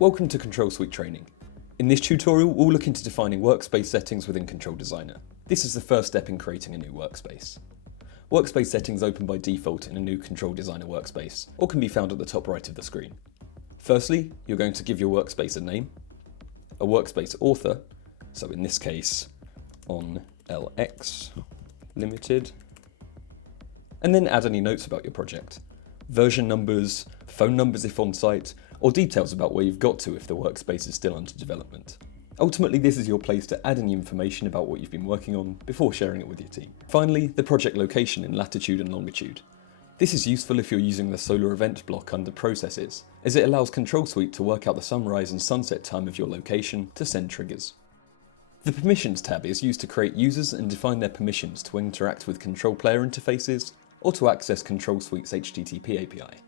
Welcome to Ctrl Suite training. In this tutorial, we'll look into defining workspace settings within Control Designer. This is the first step in creating a new workspace. Workspace settings open by default in a new Control Designer workspace, or can be found at the top right of the screen. Firstly, you're going to give your workspace a name, a workspace author, so in this case, onlxltd, and then add any notes about your project. Version numbers, phone numbers if on site, or details about where you've got to if the workspace is still under development. Ultimately, this is your place to add any information about what you've been working on before sharing it with your team. Finally, the project location in latitude and longitude. This is useful if you're using the solar event block under Processes, as it allows Ctrl Suite to work out the sunrise and sunset time of your location to send triggers. The Permissions tab is used to create users and define their permissions to interact with Control Player interfaces or to access Ctrl Suite's HTTP API.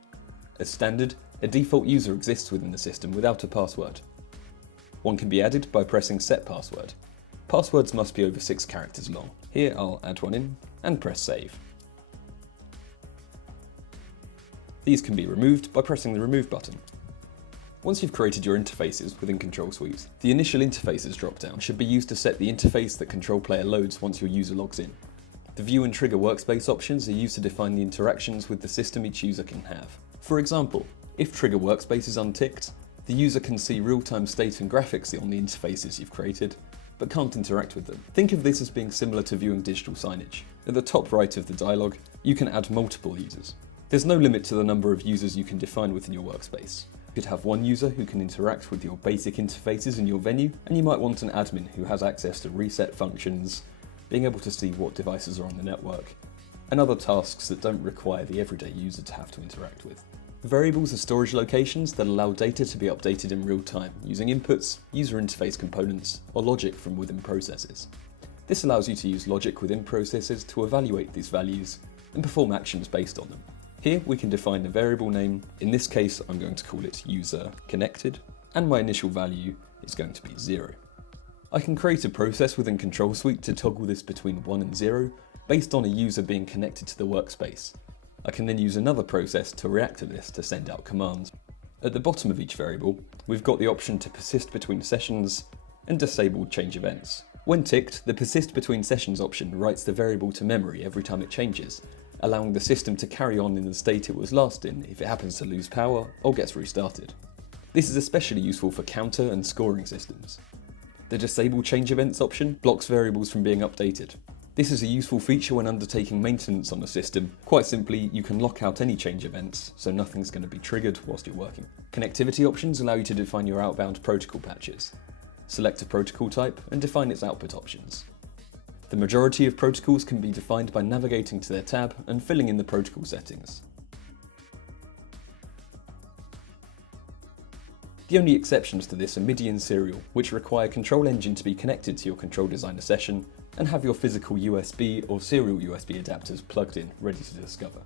As standard, a default user exists within the system without a password. One can be added by pressing Set Password. Passwords must be over 6 characters long. Here I'll add one in and press Save. These can be removed by pressing the Remove button. Once you've created your interfaces within Control Suite, the Initial Interfaces dropdown should be used to set the interface that Control Player loads once your user logs in. The View and Trigger Workspace options are used to define the interactions with the system each user can have. For example, if Trigger Workspace is unticked, the user can see real-time state and graphics on the interfaces you've created, but can't interact with them. Think of this as being similar to viewing digital signage. At the top right of the dialog, you can add multiple users. There's no limit to the number of users you can define within your workspace. You could have one user who can interact with your basic interfaces in your venue, and you might want an admin who has access to reset functions, being able to see what devices are on the network, and other tasks that don't require the everyday user to have to interact with. Variables are storage locations that allow data to be updated in real time using inputs, user interface components, or logic from within processes. This allows you to use logic within processes to evaluate these values and perform actions based on them. Here we can define a variable name. In this case, I'm going to call it user connected, and my initial value is going to be 0. I can create a process within Control Suite to toggle this between 1 and 0 based on a user being connected to the workspace. I can then use another process to react to this to send out commands. At the bottom of each variable, we've got the option to persist between sessions and disable change events. When ticked, the persist between sessions option writes the variable to memory every time it changes, allowing the system to carry on in the state it was last in if it happens to lose power or gets restarted. This is especially useful for counter and scoring systems. The disable change events option blocks variables from being updated. This is a useful feature when undertaking maintenance on a system. Quite simply, you can lock out any change events, so nothing's going to be triggered whilst you're working. Connectivity options allow you to define your outbound protocol patches. Select a protocol type and define its output options. The majority of protocols can be defined by navigating to their tab and filling in the protocol settings. The only exceptions to this are MIDI and serial, which require Control Engine to be connected to your Control Designer session and have your physical USB or serial USB adapters plugged in, ready to discover.